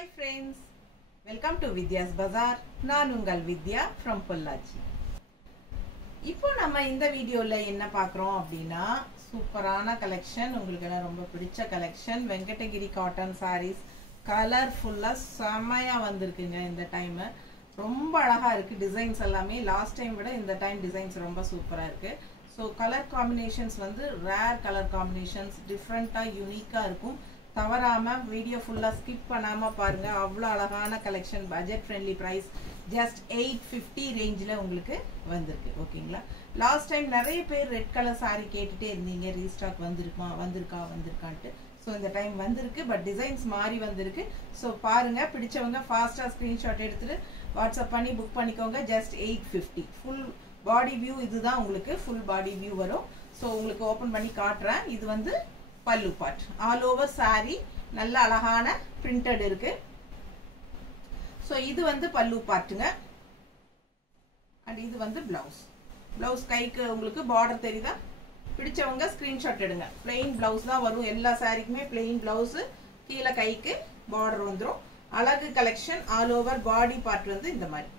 Hi friends, welcome to Vidya's Bazaar. நான் உங்கள் வித்யா from Pollachi. இப்போ நம்ம இந்த வீடியோல என்ன பார்க்கறோம் அப்படினா சூப்பரான கலெக்ஷன், உங்களுக்கு எல்லாம் ரொம்ப பிடிச்ச கலெக்ஷன் வெங்கடகிரி காட்டன் sarees கலர்ஃபுல்லா செமையா வந்திருக்குங்க. இந்த டைம் ரொம்ப அழகா இருக்கு. டிசைன்ஸ் எல்லாமே லாஸ்ட் டைம் விட இந்த டைம் டிசைன்ஸ் ரொம்ப சூப்பரா இருக்கு. ஸோ கலர் காம்பினேஷன்ஸ் வந்து ரேர் கலர் காம்பினேஷன்ஸ், டிஃப்ரெண்டா யூனிக்கா இருக்கும். தவறாம வீடியோ ஃபுல்லா ஸ்கிப் பண்ணாம பாருங்க. அவ்வளோ அழகான collection, budget friendly price, just 850 ரேஞ்சில் உங்களுக்கு வந்திருக்கு. ஓகேங்களா? லாஸ்ட் டைம் நிறைய பேர் ரெட் கலர் சாரி கேட்டுட்டே இருந்தீங்க, ரீஸ்டாக் வந்திருக்கான்ட்டு. ஸோ இந்த டைம் வந்திருக்கு, பட் டிசைன்ஸ் மாறி வந்திருக்கு. ஸோ பாருங்க, பிடிச்சவங்க ஃபாஸ்டா ஸ்கிரீன்ஷாட் எடுத்துட்டு வாட்ஸ்அப் பண்ணி புக் பண்ணிக்கோங்க. ஜஸ்ட் 850. ஃபுல் பாடி வியூ இதுதான், உங்களுக்கு ஃபுல் பாடி வியூ வரும். ஸோ உங்களுக்கு ஓப்பன் பண்ணி காட்டுறேன். இது வந்து பல்லு பார்ட், ஆல் ஓவர் சாரி நல்ல அழகான பிரிண்டட் இருக்கு. ஸோ இது வந்து பல்லு பார்ட்டுங்க. அண்ட் இது வந்து பிளவுஸ். பிளவுஸ் கைக்கு உங்களுக்கு பார்டர் தெரியுதா? பிடிச்சவங்க ஸ்கிரீன்ஷாட் எடுங்க. பிளெயின் பிளவுஸ் தான் வரும் எல்லா சாரிக்குமே. பிளெயின் பிளவுஸ், கீழே கைக்கு பார்டர் வந்துடும். அழகு collection. All over body part வந்து இந்த மாதிரி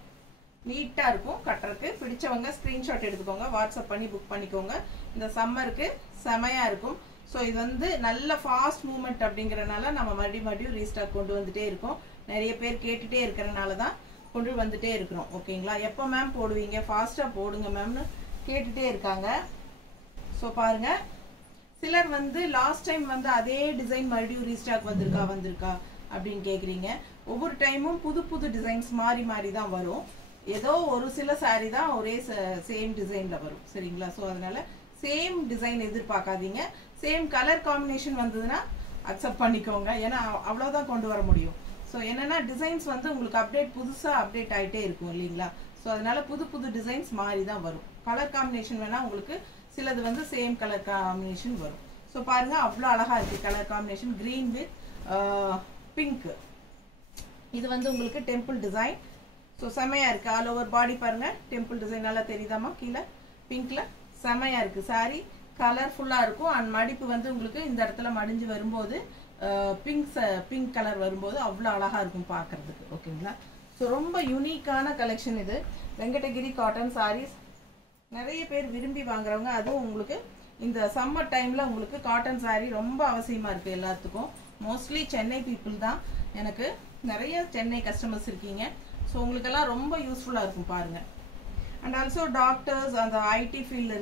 நீட்டா இருக்கும் கட்டுறதுக்கு. பிடிச்சவங்க ஸ்கிரீன்ஷாட் எடுத்துக்கோங்க, வாட்ஸ்அப் பண்ணி புக் பண்ணிக்கோங்க. இந்த சம்மருக்கு செமையா இருக்கும். ஸோ இது வந்து நல்ல ஃபாஸ்ட் மூவ்மெண்ட் அப்படிங்கறனால நம்ம மறுபடியும் ரீஸ்டாக் கொண்டு வந்துட்டே இருக்கோம். நிறைய பேர் கேட்டுட்டே இருக்கிறனால தான் கொண்டு வந்துட்டே இருக்கிறோம். ஓகேங்களா? எப்போ மேம் போடுவீங்க, ஃபாஸ்டா போடுங்க மேம்னு கேட்டுட்டே இருக்காங்க. ஸோ பாருங்க, சிலர் வந்து லாஸ்ட் டைம் வந்து அதே டிசைன் மறுபடியும் ரீஸ்டாக் வந்திருக்கா அப்படின்னு கேட்குறீங்க. ஒவ்வொரு டைமும் புது புது டிசைன்ஸ் மாறி தான் வரும். ஏதோ ஒரு சில சாரி தான் ஒரே சேம் டிசைன்ல வரும். சரிங்களா? ஸோ அதனால சேம் டிசைன் எதிர்பார்க்காதீங்க. சேம் கலர் காம்பினேஷன் வந்ததுன்னா அக்செப்ட் பண்ணிக்கோங்க. ஏன்னா அவ்வளோதான் கொண்டு வர முடியும். ஸோ என்னன்னா டிசைன்ஸ் வந்து உங்களுக்கு புதுசாக அப்டேட் ஆகிட்டே இருக்கும் இல்லைங்களா? ஸோ அதனால புது புது டிசைன்ஸ் மாறி தான் வரும். கலர் காம்பினேஷன் வேணா உங்களுக்கு சிலது வந்து சேம் கலர் காம்பினேஷன் வரும். ஸோ பாருங்க, அவ்வளோ அழகா இருக்கு colour combination. Green with pink. இது வந்து உங்களுக்கு டெம்பிள் டிசைன். ஸோ செமையா இருக்கு. ஆல் ஓவர் பாடி பாருங்க, டெம்பிள் டிசைன் நல்லா தெரியுதாமா? கீழே பிங்க்ல செமையா இருக்கு. சாரி கலர்ஃபுல்லா இருக்கும். அண்ட் மடிப்பு வந்து உங்களுக்கு இந்த இடத்துல மடிஞ்சு வரும்போது பிங்க் கலர் வரும்போது அவ்வளோ அழகா இருக்கும் பார்க்கறதுக்கு. ஓகேங்களா? ஸோ ரொம்ப யூனிக்கான கலெக்ஷன் இது. வெங்கடகிரி காட்டன் சாரீஸ் நிறைய பேர் விரும்பி வாங்குறவங்க. அதுவும் உங்களுக்கு இந்த சம்மர் டைம்ல உங்களுக்கு காட்டன் சாரி ரொம்ப அவசியமா இருக்கு எல்லாத்துக்கும். மோஸ்ட்லி சென்னை பீப்புள் தான். எனக்கு நிறைய சென்னை கஸ்டமர்ஸ் இருக்கீங்க. ஸோ உங்களுக்கெல்லாம் ரொம்ப யூஸ்ஃபுல்லா இருக்கும் பாருங்க. அண்ட் ஆல்சோ டாக்டர்ஸ், அந்த ஐடி ஃபீல்டில்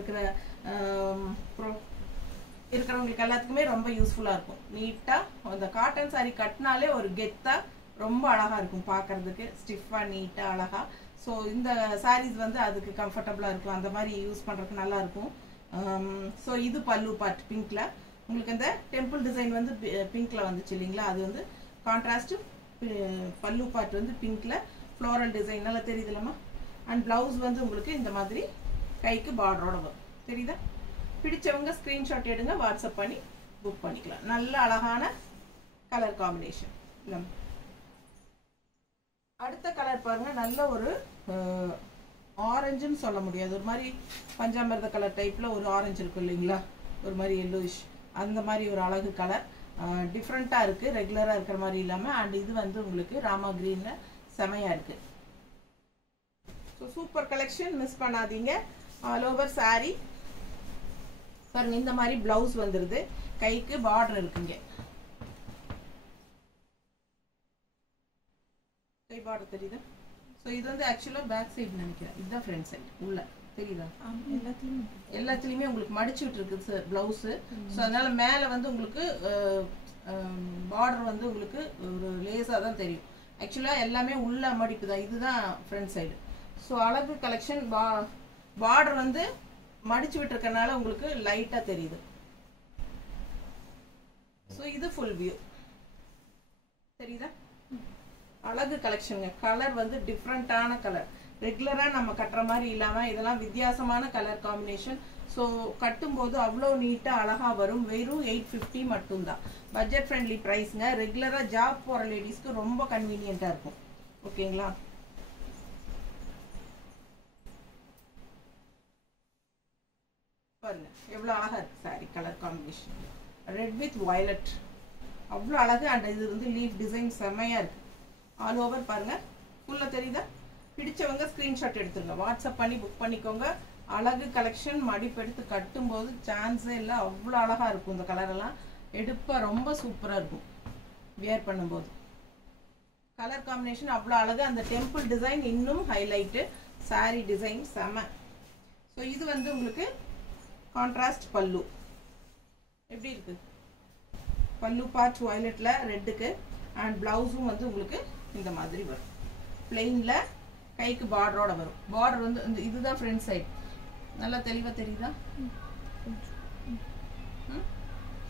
இருக்கிறவங்களுக்கு எல்லாத்துக்குமே ரொம்ப யூஸ்ஃபுல்லா இருக்கும். நீட்டா அந்த காட்டன் சாரி கட்டினாலே ஒரு கெத்தா ரொம்ப அழகா இருக்கும் பார்க்கறதுக்கு. ஸ்டிஃபா நீட்டா அழகா. ஸோ இந்த சாரீஸ் வந்து அதுக்கு கம்ஃபர்டபுளா இருக்கும். அந்த மாதிரி யூஸ் பண்றதுக்கு நல்லா இருக்கும். ஸோ இது பல்லு பார்ட் பிங்க்ல. உங்களுக்கு இந்த டெம்பிள் டிசைன் வந்து பிங்க்ல வந்துச்சு இல்லைங்களா? அது வந்து கான்ட்ராஸ்ட். பல்லு பார்ட் வந்து பிங்க்ல ஃப்ளோரல் டிசைன் நல்லா தெரியுதுலமா? அண்ட் பிளவுஸ் வந்து உங்களுக்கு இந்த மாதிரி கைக்கு பார்டரோட வரும். தெரியுதா? பிடிச்சவங்க ஸ்கிரீன்ஷாட் எடுங்க, வாட்ஸ்அப் பண்ணி புக் பண்ணிக்கலாம். நல்ல அழகான கலர் காம்பினேஷன். அடுத்த கலர் பாருங்க, நல்ல ஒரு ஆரஞ்சுன்னு சொல்ல முடியாது, ஒரு மாதிரி பஞ்சாமிர்த கலர் டைப்ல ஒரு ஆரஞ்சு இருக்கும் இல்லைங்களா? ஒரு மாதிரி எல்லோயிஷ், அந்த மாதிரி ஒரு அழகு கலர். டிஃப்ரெண்டா இருக்கு, ரெகுலரா இருக்கிற மாதிரி இல்லாம. அண்ட் இது வந்து உங்களுக்கு ராமா கிரீன்ல செமையா இருக்கு. சூப்பர் கலெக்ஷன், மிஸ் பண்ணாதீங்க. ஆல் ஓவர் சாரி பாருங்க, இந்த மாதிரி பிளவுஸ் வந்துருது. கைக்கு பார்டர் இருக்குங்க, கை பார்டர் தெரியுதா? ஸோ இது வந்து ஆக்சுவலா பேக் சைடு நினைக்கிறேன், இதுதான் ஃப்ரண்ட் சைடு. உள்ள தெரியுதா? எல்லாத்துலயுமே உங்களுக்கு மடிச்சுட்டு இருக்கு பிளவுஸ். ஸோ அதனால மேல வந்து உங்களுக்கு பார்டர் வந்து உங்களுக்கு ஒரு லேசா தான் தெரியும். ஆக்சுவலா எல்லாமே உள்ள மடிப்பு தான். இதுதான் ஃப்ரண்ட் சைடு. ஸோ அழகு கலெக்ஷன். பார்டர் வந்து மடிச்சு விட்டுருக்கனால உங்களுக்கு லைட்டா தெரியுது. ஸோ இது ஃபுல் வியூ தெரியுதா? அழகு கலெக்ஷனுங்க. கலர் வந்து டிஃப்ரெண்டான கலர், ரெகுலரா நம்ம கட்டுற மாதிரி இல்லாம இதெல்லாம் வித்தியாசமான கலர் காம்பினேஷன். ஸோ கட்டும்போது அவ்வளோ நீட்டா அழகா வரும். வெறும் 850 மட்டும்தான். பட்ஜெட் ஃப்ரெண்ட்லி ப்ரைஸ்ங்க. ரெகுலரா ஜாப் போற லேடிஸ்க்கு ரொம்ப கன்வீனியன்ட்டா இருக்கும். ஓகேங்களா? பாருங்க எவ்வளவு அழகா இருக்கு sorry colour combination. Red with violet அவ்வளவு அழகு. அண்ட் இது வந்து லீஃப் டிசைன் செமையா இருக்கு. ஆல் ஓவர் பாருங்க, ஃபுல்லா தெரியுதா? பிடிச்சவங்க ஸ்கிரீன்ஷாட் எடுத்துருங்க, வாட்ஸ்அப் பண்ணி புக் பண்ணிக்கோங்க. அழகு கலெக்ஷன், மடிப்பெடுத்து கட்டும்போது சான்ஸே இல்லை, அவ்வளோ அழகா இருக்கும். இந்த கலரெல்லாம் எடுப்பா ரொம்ப சூப்பரா இருக்கும் வியர் பண்ணும்போது. கலர் காம்பினேஷன் அவ்வளோ அழகு. அந்த டெம்பிள் டிசைன் இன்னும் ஹைலைட்டு. சாரி டிசைன் செம. ஸோ இது வந்து உங்களுக்கு கான்ட்ராஸ்ட் பல்லு. எப்படி இருக்கு? பல்லு பார்ட் வயலட்ல ரெட்டுக்கு, அண்ட் பிளவுஸும் வந்து உங்களுக்கு இந்த மாதிரி வரும். பிளெயின்ல கைக்கு பார்டரோட வரும். பார்டர் வந்து இந்த இதுதான் ஃப்ரண்ட் சைடு. நல்லா தெளிவா தெரியுதா?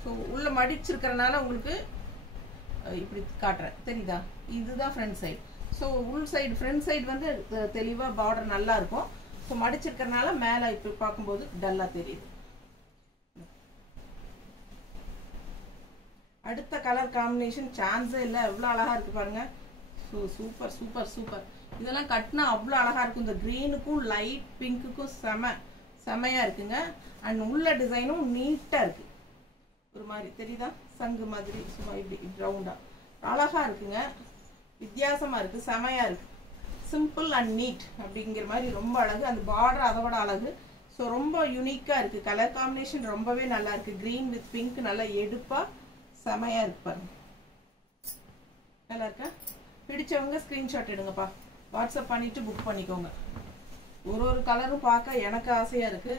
ஸோ உள்ள மடிச்சிருக்கிறனால உங்களுக்கு இப்படி காட்டுறேன், தெரியுதா? இதுதான் ஃப்ரண்ட் சைடு. ஸோ உள் சைடு ஃப்ரண்ட் சைடு வந்து தெளிவாக பார்டர் நல்லா இருக்கும். ஸோ மடிச்சிருக்கிறனால மேலே இப்படி பார்க்கும்போது டல்லாக தெரியுது. அடுத்த கலர் காம்பினேஷன் சான்ஸே இல்லை, எவ்வளோ அழகா இருக்கு பாருங்க. So super super super. இதெல்லாம் கட்டினா அவ்வளோ அழகா இருக்கும். இந்த க்ரீனுக்கும் லைட் பிங்க்குக்கும் செமையா இருக்குங்க. அண்ட் உள்ள டிசைனும் நீட்டா இருக்கு. ஒரு மாதிரி தெரியுதா? சங்கு மாதிரி சும்மா இப்படி ரவுண்டா அழகா இருக்குங்க. வித்தியாசமா இருக்கு, செமையா இருக்கு. சிம்பிள் அண்ட் நீட் அப்படிங்கிற மாதிரி ரொம்ப அழகு. அந்த பார்டர் அதை விட அழகு. ஸோ ரொம்ப யூனிக்கா இருக்கு. கலர் காம்பினேஷன் ரொம்பவே நல்லா இருக்கு. கிரீன் வித் பிங்க் நல்லா எடுப்பா செமையா இருக்கு பாருங்க. நல்லா இருக்கா? பிடிச்சவங்க ஸ்கிரீன்ஷாட் எடுங்கப்பா, வாட்ஸ்அப் பண்ணிட்டு புக் பண்ணிக்கோங்க. ஒரு கலரும் பார்க்க எனக்கு ஆசையா இருக்கு.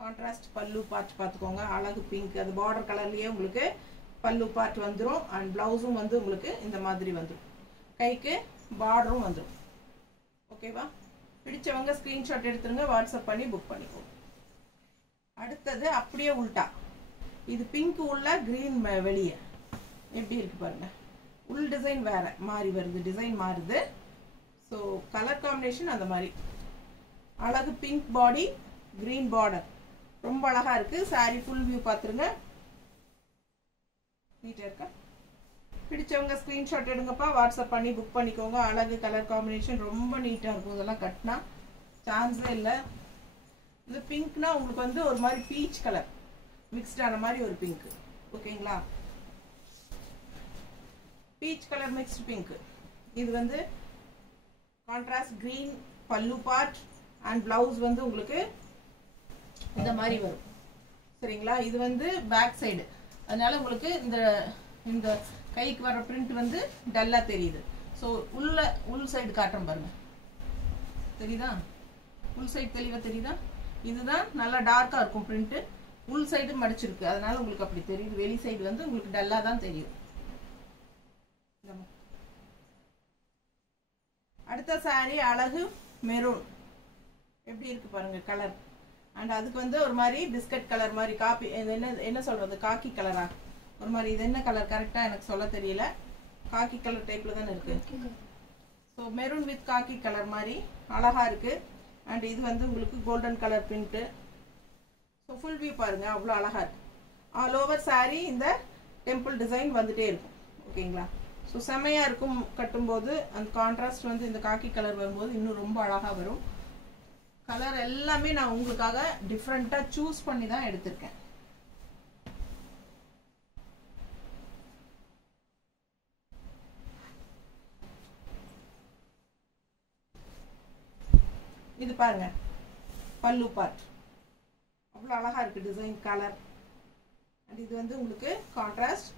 கான்ட்ராஸ்ட் பல்லு பார்ட் பார்த்துக்கோங்க. அழகு பிங்க், அது பார்டர் கலர்லயே உங்களுக்கு பல்லு பார்ட் வந்துடும். அண்ட் பிளவுஸும் வந்து உங்களுக்கு இந்த மாதிரி வந்துடும். கைக்கு பார்டரும் வந்துடும். ஓகேவா? பிடிச்சவங்க ஸ்கிரீன்ஷாட் எடுத்துருங்க, வாட்ஸ்அப் பண்ணி புக் பண்ணிக்கோங்க. அடுத்தது அப்படியே உல்டா. இது பிங்க் உள்ள கிரீன் வெளியே எப்படி இருக்கு பாருங்க. உள் டிசைன் வேற மாறி வருது, டிசைன் மாறுது. ஸோ கலர் காம்பினேஷன் அந்த மாதிரி அழகு. பிங்க் பாடி, கிரீன் பார்டர் ரொம்ப அழகா இருக்கு. சாரி ஃபுல் வியூ பார்த்துருங்க. நீட்டா இருக்கா? பிடிச்சவங்க ஸ்கிரீன்ஷாட் எடுங்கப்பா, வாட்ஸ்அப் பண்ணி புக் பண்ணிக்கோங்க. அழகு கலர் காம்பினேஷன் ரொம்ப நீட்டா இருக்கும். இதெல்லாம் கட்டினா சான்ஸே இல்லை. இந்த பிங்க்னா உங்களுக்கு வந்து ஒரு மாதிரி பீச் கலர் மிக்ஸ்டான மாதிரி ஒரு பிங்க். ஓகேங்களா? Peach colour mixed pink. இது வந்து கான்ட்ராஸ்ட் கிரீன் பல்லு பார்ட் அண்ட் பிளவுஸ் வந்து உங்களுக்கு இந்த மாதிரி வரும். சரிங்களா? இது வந்து பேக் சைடு, அதனால உங்களுக்கு இந்த கைக்கு வர பிரிண்ட் வந்து டல்லா தெரியுது. ஸோ உள் சைடு காட்டுறேன் பாருங்க. தெரியுதா? உள் சைடு தெளிவா தெரியுதா? இதுதான் நல்லா டார்க்கா இருக்கும் பிரிண்ட். உள் சைடு மடிச்சிருக்கு, அதனால உங்களுக்கு அப்படி தெரியுது. வெளி சைடு வந்து உங்களுக்கு டல்லா தான் தெரியும். அடுத்த சாரி அழகு மெரூன். எப்படி இருக்கு பாருங்க கலர். அண்ட் அதுக்கு வந்து ஒரு மாதிரி பிஸ்கட் கலர் மாதிரி காப்பி, என்ன சொல்றது, காக்கி கலரா ஒரு மாதிரி. இது என்ன கலர் கரெக்டா எனக்கு சொல்ல தெரியல. காக்கி கலர் டைப்ல தானே இருக்கு. So maroon with khaki colour மாதிரி அழகா இருக்கு. அண்ட் இது வந்து உங்களுக்கு golden colour print. So full view பாருங்க, அவ்வளோ அழகா இருக்கு. ஆல் ஓவர் சாரி இந்த டெம்பிள் டிசைன் வந்துட்டே இருக்கும். ஓகேங்களா? ஸோ செமையா இருக்கும். கட்டும்போது அந்த கான்ட்ராஸ்ட் வந்து இந்த காக்கி கலர் வரும்போது இன்னும் ரொம்ப அழகா வரும். கலர் எல்லாமே நான் உங்களுக்காக டிஃப்ரெண்டா சூஸ் பண்ணி தான் எடுத்திருக்கேன். இது பாருங்க பல்லு பார்ட் அவ்வளோ அழகா இருக்கு டிசைன் கலர். அண்ட் இது வந்து உங்களுக்கு கான்ட்ராஸ்ட்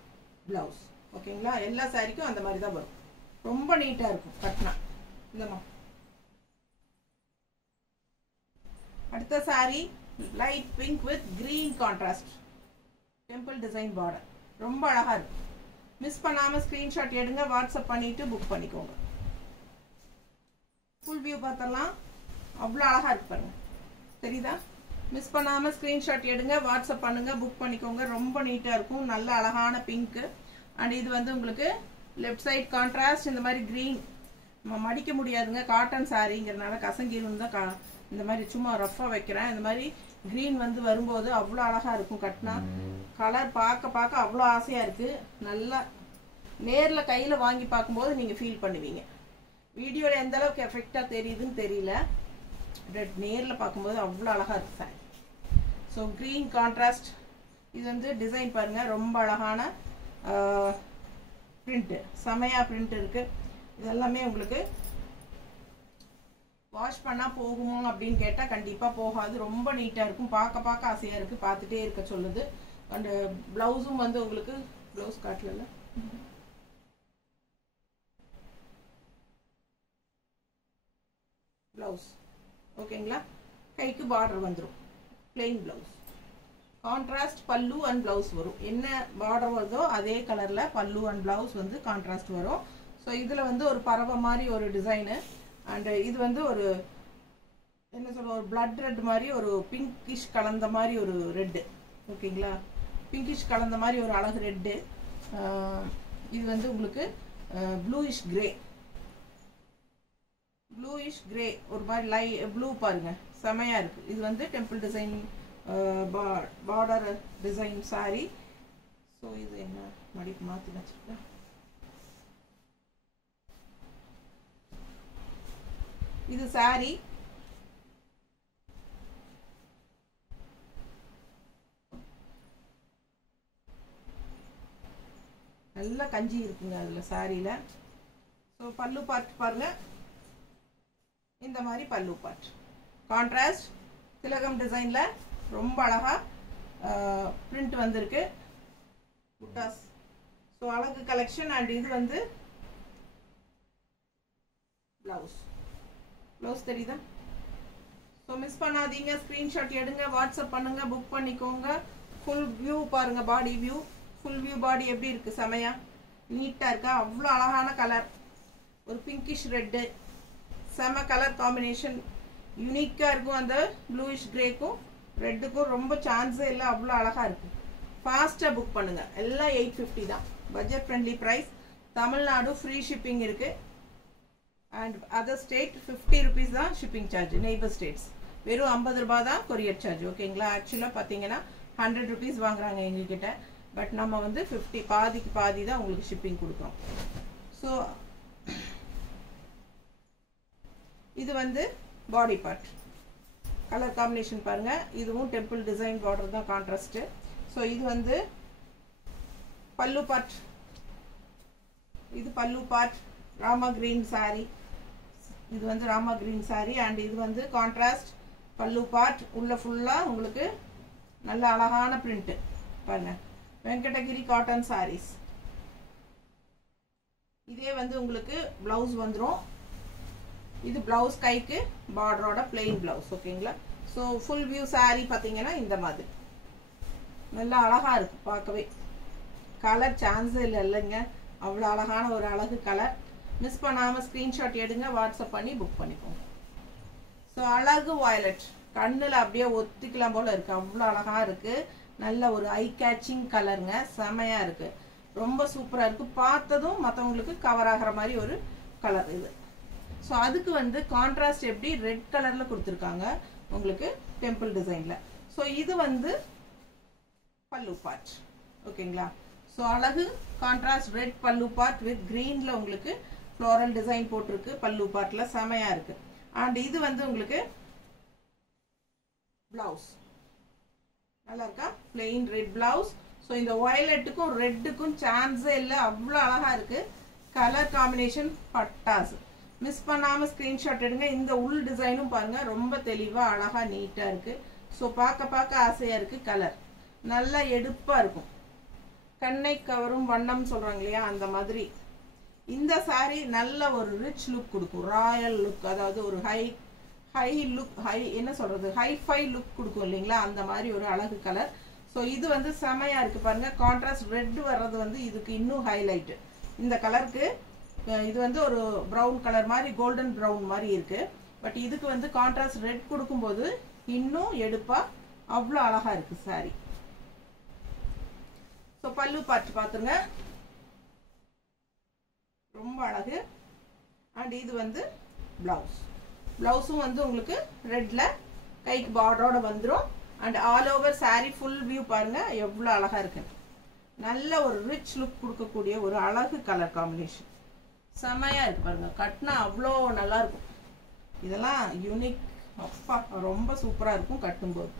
பிளவுஸ். ஓகேங்களா? எல்லா சாரிக்கும் அந்த மாதிரி தான் வரும். ரொம்ப நீட்டா இருக்கும் கட்டினா. இந்தமா அடுத்த sorry light pink with green contrast temple design border ரொம்ப அழகா இருக்கு. மிஸ் பண்ணாம ஸ்கிரீன்ஷாட் எடுங்க, வாட்ஸ்அப் பண்ணிட்டு புக் பண்ணிக்கோங்க. ஃபுல் வியூ பார்த்தலாம், அவ்வளோ அழகா இருக்கு பாருங்க. தெரியுதா? மிஸ் பண்ணாம ஸ்கிரீன்ஷாட் எடுங்க, வாட்ஸ்அப் பண்ணுங்க, புக் பண்ணிக்கோங்க. ரொம்ப நீட்டா இருக்கும். நல்ல அழகான பிங்க். அண்ட் இது வந்து உங்களுக்கு லெஃப்ட் சைட் கான்ட்ராஸ்ட் இந்த மாதிரி கிரீன். மடிக்க முடியாதுங்க, காட்டன் சாரிங்கிறதுனால கசங்கிரும் தான் இந்த மாதிரி சும்மா ரஃபா வைக்கிறேன். இந்த மாதிரி கிரீன் வந்து வரும்போது அவ்வளோ அழகா இருக்கும் கட்டினா. கலர் பார்க்க பார்க்க அவ்வளோ ஆசையா இருக்கு. நல்லா நேரில் கையில வாங்கி பார்க்கும்போது நீங்க ஃபீல் பண்ணுவீங்க. வீடியோல எந்த அளவுக்கு எஃபெக்டா தெரியுதுன்னு தெரியல, பட் நேரில் பார்க்கும்போது அவ்வளோ அழகா இருக்கு சாரி. ஸோ கிரீன் கான்ட்ராஸ்ட் இது வந்து டிசைன் பாருங்க, ரொம்ப அழகான பிரிண்ட், செமையா பிரிண்ட் இருக்கு. இதெல்லாமே உங்களுக்கு வாஷ் பண்ணா போகுமா அப்படின்னு கேட்டா கண்டிப்பா போகாது. ரொம்ப நீட்டா இருக்கும், பார்க்க பார்க்க ஆசையா இருக்கு, பார்த்துட்டே இருக்க சொல்லுது. அண்ட் பிளவுஸும் வந்து உங்களுக்கு பிளவுஸ் காட்டல, பிளவுஸ் ஓகேங்களா, கைக்கு பார்டர் வந்துடும், பிளெயின் பிளவுஸ். கான்ட்ராஸ்ட் பல்லு அண்ட் பிளவுஸ் வரும். என்ன பார்டர் வருதோ அதே கலர்ல பல்லு அண்ட் பிளவுஸ் வந்து கான்ட்ராஸ்ட் வரும். ஸோ இதுல வந்து ஒரு பறவை மாதிரி ஒரு டிசைனு, அண்ட் இது வந்து ஒரு என்ன சொல்ற, ஒரு பிளட் ரெட் மாதிரி ஒரு பிங்கிஷ் கலந்த மாதிரி ஒரு ரெட்டு. ஓகேங்களா, பிங்கிஷ் கலந்த மாதிரி ஒரு அழகு ரெட்டு. இது வந்து உங்களுக்கு ப்ளூயிஷ் கிரே, ப்ளூயிஷ் கிரே ஒரு மாதிரி ப்ளூ பாருங்க, செமையா இருக்கு. இது வந்து temple design border design sorry. So இது என்ன மடிப்பு மாற்றி வச்சிருக்கேன். இது சாரி, நல்ல கஞ்சி இருக்குங்க அதுல சாரியில. ஸோ பல்லு பார்ட் பாருங்க, இந்த மாதிரி பல்லு பார்ட் கான்ட்ராஸ்ட் திலகம் டிசைன்ல ரொம்ப அழகா பிரிண்ட் வந்திருக்கு. புட்டாஸ், ஸோ அழகு கலெக்ஷன். அண்ட் இது வந்து பிளவுஸ், பிளவுஸ் தெரியுதா? ஸோ மிஸ் பண்ணாதீங்க, ஸ்கிரீன்ஷாட் எடுங்க, வாட்ஸ்அப் பண்ணுங்க, புக் பண்ணிக்கோங்க. ஃபுல் வியூ பாருங்க, பாடி வியூ, ஃபுல் வியூ பாடி எப்படி இருக்கு, செமையா நீட்டா இருக்கா, அவ்வளோ அழகான கலர், ஒரு பிங்கிஷ் ரெட்டு, செம கலர் காம்பினேஷன், யூனிக்கா இருக்கும். அந்த ப்ளூயிஷ் கிரேக்கும் ரெட்டுக்கும் ரொம்ப சான்ஸே இல்லை, அவ்வளோ அழகா இருக்கு. ஃபாஸ்டா புக் பண்ணுங்க. எல்லாம் 850 தான், budget friendly price. Tamil Nadu free shipping இருக்கு. அண்ட் அதர் ஸ்டேட் 50 rupees தான் ஷிப்பிங் சார்ஜ். நெய்பர் ஸ்டேட்ஸ் வெறும் 50 ரூபாய் தான் கொரியர் சார்ஜ். ஓகேங்களா, ஆக்சுவலாக பார்த்தீங்கன்னா 100 rupees வாங்குறாங்க எங்ககிட்ட, பட் நம்ம வந்து 50, பாதிக்கு பாதி தான் உங்களுக்கு ஷிப்பிங் கொடுக்குறோம். ஸோ இது வந்து பாடி பார்ட், கலர் காம்பினேஷன் பாருங்க, இதுவும் டெம்பிள் டிசைன் பார்டர் தான் கான்ட்ராஸ்ட். ஸோ இது வந்து பல்லு பார்ட், இது பல்லு பார்ட், ராமா கிரீன் சாரி, இது வந்து ராமா கிரீன் சாரி. அண்ட் இது வந்து கான்ட்ராஸ்ட் பல்லு பார்ட், உள்ள ஃபுல்லா உங்களுக்கு நல்ல அழகான பிரிண்ட் பாருங்க, வெங்கடகிரி காட்டன் சாரீஸ். இதே வந்து உங்களுக்கு பிளவுஸ் வந்துடும். இது பிளவுஸ், கைக்கு பார்டரோட பிளெயின் பிளவுஸ். ஓகேங்களா, ஸோ ஃபுல் வியூ சாரி பார்த்தீங்கன்னா இந்த மாதிரி நல்லா அழகா இருக்கு பார்க்கவே. கலர் சான்ஸே இல்லைங்க, அவ்வளோ அழகான ஒரு அழகு கலர். மிஸ் பண்ணாம ஸ்கிரீன்ஷாட் எடுங்க, வாட்ஸ்அப் பண்ணி புக் பண்ணிக்கோங்க. ஸோ அழகு வயலட், கண்ணுல அப்படியே ஒத்திக்கலாம் போல இருக்கு, அவ்வளோ அழகா இருக்கு. நல்ல ஒரு ஐ கேச்சிங் கலருங்க, செமையா இருக்கு, ரொம்ப சூப்பரா இருக்கு. பார்த்ததும் மற்றவங்களுக்கு கவர் ஆகிற மாதிரி ஒரு கலர் இது. ஸோ அதுக்கு வந்து கான்ட்ராஸ்ட் எப்படி ரெட் கலர்ல கொடுத்துருக்காங்க உங்களுக்கு டெம்பிள் டிசைன்ல. ஸோ இது வந்து பல்லு பார்ட். ஓகேங்களா, ஸோ அழகு கான்ட்ராஸ்ட் ரெட் பல்லு பார்ட் வித் கிரீன்ல உங்களுக்கு ஃப்ளோரல் டிசைன் போட்டிருக்கு பல்லு பார்ட்ல, செமையா இருக்கு. அண்ட் இது வந்து உங்களுக்கு பிளவுஸ், நல்லா இருக்கா, பிளெயின் ரெட் பிளவுஸ். ஸோ இந்த வயலட்டுக்கும் ரெட்டுக்கும் சான்ஸே இல்லை, அவ்வளோ அழகா இருக்கு. கலர் காம்பினேஷன் பட்டாசு. மிஸ் பண்ணாம ஸ்கிரீன்ஷாட் எடுங்க. இந்த உள் டிசைனும் பாருங்க, ரொம்ப தெளிவா அழகா நீட்டா இருக்கு. ஸோ பார்க்க பார்க்க ஆசையா இருக்கு. கலர் நல்லா எடுப்பா இருக்கும், கண்ணை கவரும் வண்ணம் சொல்றாங்க இல்லையா, அந்த மாதிரி. இந்த சாரி நல்ல ஒரு ரிச் லுக் கொடுக்கும், ராயல் லுக், அதாவது ஒரு ஹை லுக், என்ன சொல்றது, ஹைஃபை லுக் கொடுக்கும் இல்லைங்களா, அந்த மாதிரி ஒரு அழகு கலர். ஸோ இது வந்து செமையா இருக்கு பாருங்க. கான்ட்ராஸ்ட் ரெட் வர்றது வந்து இதுக்கு இன்னும் ஹைலைட். இந்த கலருக்கு இது வந்து ஒரு ப்ரௌன் கலர் மாதிரி, கோல்டன் ப்ரௌன் மாதிரி இருக்கு. பட் இதுக்கு வந்து கான்ட்ராஸ்ட் ரெட் கொடுக்கும்போது இன்னும் எடுப்பா அவ்வளோ அழகா இருக்கு சாரி. ஸோ பல்லு பார்த்து பார்த்துங்க, ரொம்ப அழகு. அண்ட் இது வந்து பிளவுஸ், பிளவுஸும் வந்து உங்களுக்கு ரெட்ல கைக்கு பார்டரோட வந்துடும். And all over sorry full view பாருங்க எவ்வளோ அழகா இருக்கு. நல்ல ஒரு ரிச் லுக் கொடுக்கக்கூடிய ஒரு அழகு கலர் காம்பினேஷன், செமையா இருக்கு பாருங்க. கட்டினா அவ்வளோ நல்லா இருக்கும். இதெல்லாம் யூனிக், அப்பா ரொம்ப சூப்பரா இருக்கும் கட்டும்போது.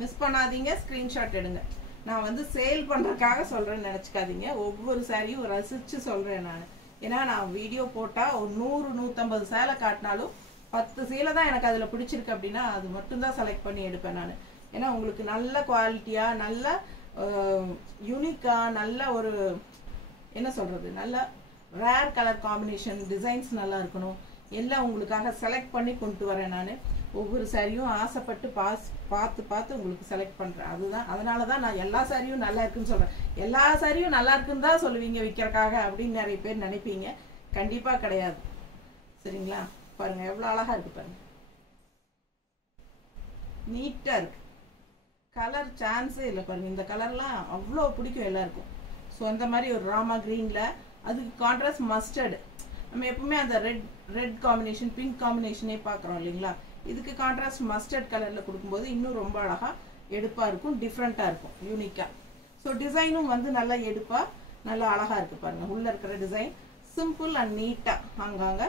மிஸ் பண்ணாதீங்க, ஸ்கிரீன்ஷாட் எடுங்க. நான் வந்து சேல் பண்ணுறதுக்காக சொல்கிறேன்னு நினச்சிக்காதீங்க. ஒவ்வொரு சாரியும் ரசித்து சொல்கிறேன் நான். ஏன்னா நான் வீடியோ போட்டால் ஒரு 100-150 சேலை காட்டினாலும் 10 சேலை தான் எனக்கு அதில் பிடிச்சிருக்கு அப்படின்னா அது மட்டும்தான் செலக்ட் பண்ணி எடுப்பேன் நான். ஏன்னா உங்களுக்கு நல்ல குவாலிட்டியாக, நல்ல யூனிக்காக, நல்ல ஒரு என்ன சொல்கிறது, நல்ல ரேர் கலர் காம்பினேஷன், டிசைன்ஸ் நல்லா இருக்கணும், எல்லாம் உங்களுக்காக செலக்ட் பண்ணி கொண்டு வரேன் நான். ஒவ்வொரு சாரியும் ஆசைப்பட்டு பார்த்து உங்களுக்கு செலக்ட் பண்ணுறேன். அதுதான், அதனால தான் நான் எல்லா சாரியும் நல்லா இருக்குன்னு சொல்கிறேன். எல்லா சாரியும் நல்லா இருக்குன்னு தான் சொல்லுவீங்க விற்கிறக்காக அப்படின்னு நிறைய பேர் நினைப்பீங்க. கண்டிப்பாக கிடையாது. சரிங்களா? பாருங்கள் எவ்வளோ அழகாக இருக்குது பாருங்கள். நீட்டாக இருக்குது. கலர் சான்ஸே இல்லை பாருங்கள். இந்த கலர்லாம் அவ்வளோ பிடிக்கும் எல்லாருக்கும். ஸோ அந்த மாதிரி ஒரு ராமா க்ரீனில், அதுக்கு கான்ட்ராஸ்ட் மஸ்டர்டு. நம்ம எப்பவுமே அந்த ரெட் காம்பினேஷன், பிங்க் காம்பினேஷனே பார்க்குறோம் இல்லைங்களா? இதுக்கு கான்ட்ராஸ்ட் மஸ்டர்ட் கலரில் கொடுக்கும்போது இன்னும் ரொம்ப அழகாக எடுப்பாக இருக்கும், டிஃப்ரெண்ட்டாக இருக்கும், யூனிக்காக. ஸோ டிசைனும் வந்து நல்லா எடுப்பாக நல்லா அழகாக இருக்குது பாருங்கள். உள்ளே இருக்கிற டிசைன் சிம்பிள் அண்ட் நீட்டாக அங்கங்கே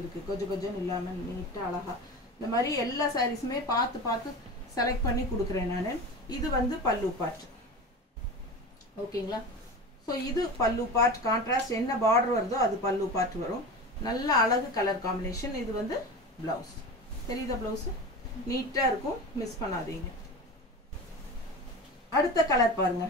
இருக்குது, கொஞ்சம் இல்லாமல் நீட்டாக அழகாக. இந்த மாதிரி எல்லா சாரீஸுமே பார்த்து செலக்ட் பண்ணி கொடுக்குறேன் நான். இது வந்து பல்லு பார்ட். ஓகேங்களா? ஸோ இது பல்லு பார்ட். கான்ட்ராஸ்ட் என்ன பார்டர் வருதோ அது பல்லு பார்ட் வரும். நல்ல அழகு கலர் காம்பினேஷன். இது வந்து ப்ளவுஸ். தெரியுதா? ப்ளவுஸு நீட்டாக இருக்கும், மிஸ் பண்ணாதீங்க. அடுத்த கலர் பாருங்க,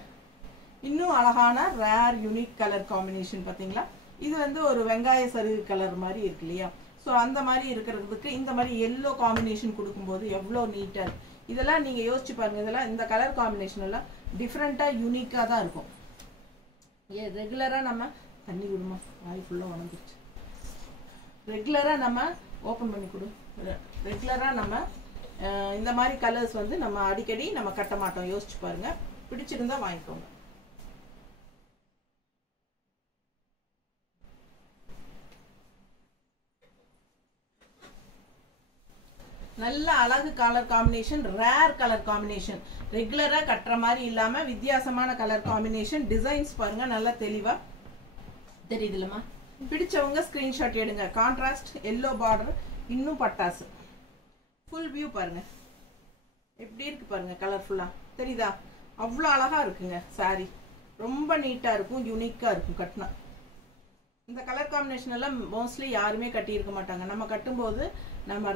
இன்னும் அழகான ரேர் யூனிக் கலர் காம்பினேஷன். பார்த்தீங்களா? இது வந்து ஒரு வெங்காய சருகு கலர் மாதிரி இருக்கு இல்லையா? ஸோ அந்த மாதிரி இருக்கிறதுக்கு இந்த மாதிரி எல்லோ காம்பினேஷன் கொடுக்கும்போது எவ்வளோ நீட்டாக இருக்கு. இதெல்லாம் நீங்கள் யோசிச்சு பாருங்க. இதெல்லாம் இந்த கலர் காம்பினேஷன் எல்லாம் டிஃப்ரெண்ட்டாக யூனிக்காக தான் இருக்கும். ரெகுலராக நம்ம தண்ணி விடுமா, வாய் ஃபுல்லாக உணர்ந்துருச்சு. ரெகுலராக நம்ம ஓப்பன் பண்ணி கொடு. ரெகுலராக நம்ம இந்த மாதிரி கலர்ஸ் வந்து நம்ம அடிக்கடி நம்ம கட்ட மாட்டோம். யோசிச்சு பாருங்க. பிடிச்சிருந்தா வாங்கிக்கோங்க. நல்ல அழகு colour combination, rare colour combination. ரெகுலராக கட்டுற மாதிரி இல்லாமல் வித்தியாசமான கலர் காம்பினேஷன். டிசைன்ஸ் பாருங்க நல்லா தெளிவாக தெரியுதுல்லம்மா? பிடிச்சவங்க ஸ்கிரீன்ஷாட் எடுங்க. கான்ட்ராஸ்ட் எல்லோ பார்டர், இன்னும் பட்டாசு. ஃபுல் வியூ பாருங்க எப்படி இருக்கு பாருங்க. கலர்ஃபுல்லா தெரியுதா? அவ்வளோ அழகா இருக்குங்க சாரி. ரொம்ப நீட்டா இருக்கும், யூனிக்கா இருக்கும் கட்டினா. இந்த கலர் காம்பினேஷன் எல்லாம் மோஸ்ட்லி யாருமே கட்டி இருக்க மாட்டாங்க. நம்ம கட்டும்போது நம்ம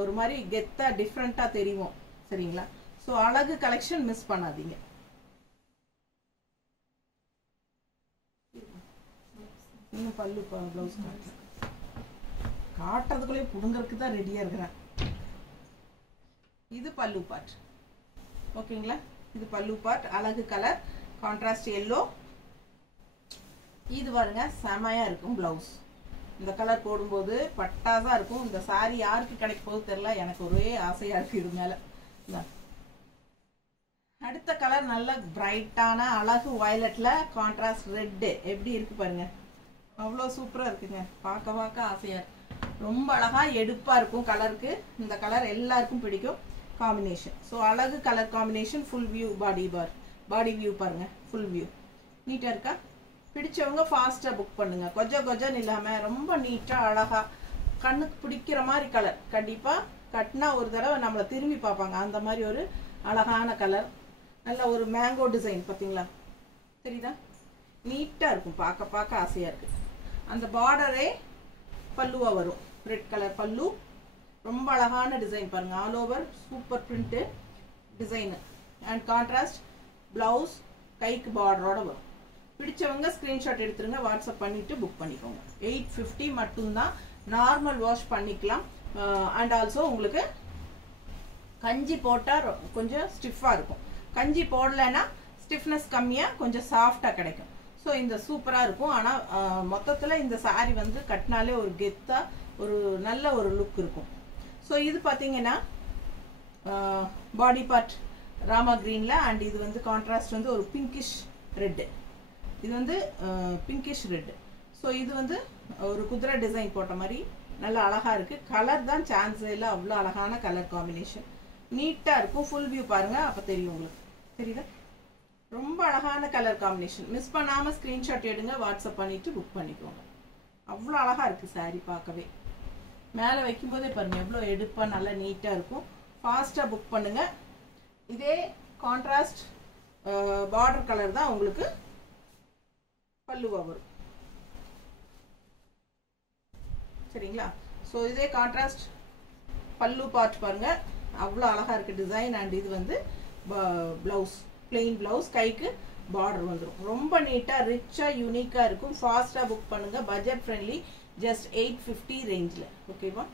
ஒரு மாதிரி கெத்தா டிஃப்ரெண்டா தெரியும். சரிங்களா? ஸோ அழகு கலெக்ஷன் மிஸ் பண்ணாதீங்க. இன்னும் பல்லு ப்ளவுஸ் காட்டுறதுக்குள்ளே புடுங்கிறதுக்கு தான் ரெடியாக இருக்கிறேன். இது பல்லு பார்ட். ஓகேங்களா? இது பல்லு பார்ட். அழகு கலர் கான்ட்ராஸ்ட் எல்லோ. இது பாருங்க செமையாக இருக்கும் ப்ளவுஸ். இந்த கலர் போடும்போது பட்டாசாக இருக்கும். இந்த சாரி யாருக்கு கிடைக்க போகுது தெரியல, எனக்கு ஒரே ஆசையாக இருக்குது இது மேலே. அடுத்த கலர் நல்ல பிரைட்டான அழகு வயலட்டில் கான்ட்ராஸ்ட் ரெட்டு. எப்படி இருக்கு பாருங்க. அவ்வளோ சூப்பராக இருக்குங்க. பார்க்க ஆசையாக இருக்கு. ரொம்ப அழகாக எடுப்பாக இருக்கும் கலருக்கு. இந்த கலர் எல்லாருக்கும் பிடிக்கும் காம்பினேஷன். ஸோ அழகு கலர் காம்பினேஷன். ஃபுல் வியூ பாடி வியூ பாருங்க. ஃபுல் வியூ நீட்டாக இருக்கா? பிடிச்சவங்க ஃபாஸ்ட்டாக புக் பண்ணுங்க. கொஞ்சம் இல்லாமல் ரொம்ப நீட்டாக அழகாக கண்ணுக்கு பிடிக்கிற மாதிரி கலர். கண்டிப்பாக கட்டினா ஒரு தடவை நம்மளை திரும்பி பார்ப்பாங்க. அந்த மாதிரி ஒரு அழகான கலர். நல்ல ஒரு மேங்கோ டிசைன். பார்த்தீங்களா? தெரியுதா? நீட்டாக இருக்கும். பார்க்க ஆசையாக இருக்குது. அந்த பார்டரே பல்லுவாக வரும். ரெட் கலர் பல்லு. ரொம்ப அழகான டிசைன் பாருங்க. All over super print design and contrast blouse. கைக்கு பார்டரோட வரும். பிடிச்சவங்க ஸ்கிரீன்ஷாட் எடுத்துருங்க. வாட்ஸ்அப் பண்ணிட்டு புக் பண்ணிக்கோங்க. 850 மட்டும்தான். நார்மல் வாஷ் பண்ணிக்கலாம். அண்ட் ஆல்சோ உங்களுக்கு கஞ்சி போட்டால் கொஞ்சம் ஸ்டிஃபாக இருக்கும். கஞ்சி போடலைன்னா ஸ்டிஃப்னஸ் கம்மியாக கொஞ்சம் சாஃப்டாக கிடைக்கும். ஸோ இந்த சூப்பராக இருக்கும். ஆனால் மொத்தத்தில் இந்த சாரி வந்து கட்டினாலே ஒரு கெத்தாக ஒரு நல்ல ஒரு லுக் இருக்கும். ஸோ இது பார்த்தீங்கன்னா பாடி பார்ட் ராமா க்ரீனில். அண்ட் இது வந்து கான்ட்ராஸ்ட் வந்து ஒரு பிங்கிஷ் ரெட்டு. இது வந்து பிங்கிஷ் ரெட்டு. ஸோ இது வந்து ஒரு குதிரை டிசைன் போட்ட மாதிரி நல்லா அழகாக இருக்குது. கலர் தான் சான்ஸ் இல்லை. அவ்வளோ அழகான கலர் காம்பினேஷன். நீட்டாக இருக்கும். ஃபுல் வியூ பாருங்கள். அப்போ தெரியும் உங்களுக்கு. தெரியுதா? ரொம்ப அழகான கலர் காம்பினேஷன். மிஸ் பண்ணாமல் ஸ்க்ரீன்ஷாட் எடுங்க. வாட்ஸ்அப் பண்ணிவிட்டு புக் பண்ணிக்கோங்க. அவ்வளோ அழகாக இருக்குது சாரீ பார்க்கவே. மேலே வைக்கும்போதே பாருங்கள் எவ்வளோ எடுப்பாக நல்லா நீட்டாக இருக்கும். ஃபாஸ்ட்டாக புக் பண்ணுங்கள். இதே கான்ட்ராஸ்ட் பார்டர் கலர் தான் உங்களுக்கு பல்லுவா வரும். சரிங்களா? ஸோ இதே கான்ட்ராஸ்ட் பல்லு பார்ட் பாருங்க, அவ்வளோ அழகா இருக்கு டிசைன். அண்ட் இது வந்து பிளவுஸ், பிளெயின் பிளவுஸ், கைக்கு பார்டர் வந்துடும். ரொம்ப நீட்டாக ரிச்சாக யூனிக்காக இருக்கும். ஃபாஸ்ட்டாக புக் பண்ணுங்க. பட்ஜெட் ஃப்ரெண்ட்லி, ஜஸ்ட் 850 ரேஞ்சில். ஓகேவா?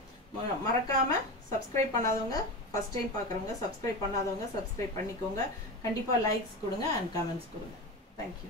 மறக்காம சப்ஸ்கிரைப் பண்ணாதவங்க, ஃபர்ஸ்ட் டைம் பார்க்குறவங்க சப்ஸ்கிரைப் பண்ணாதவங்க சப்ஸ்கிரைப் பண்ணிக்கோங்க. கண்டிப்பாக லைக்ஸ் கொடுங்க அண்ட் கமெண்ட்ஸ் கொடுங்க. தேங்க்யூ.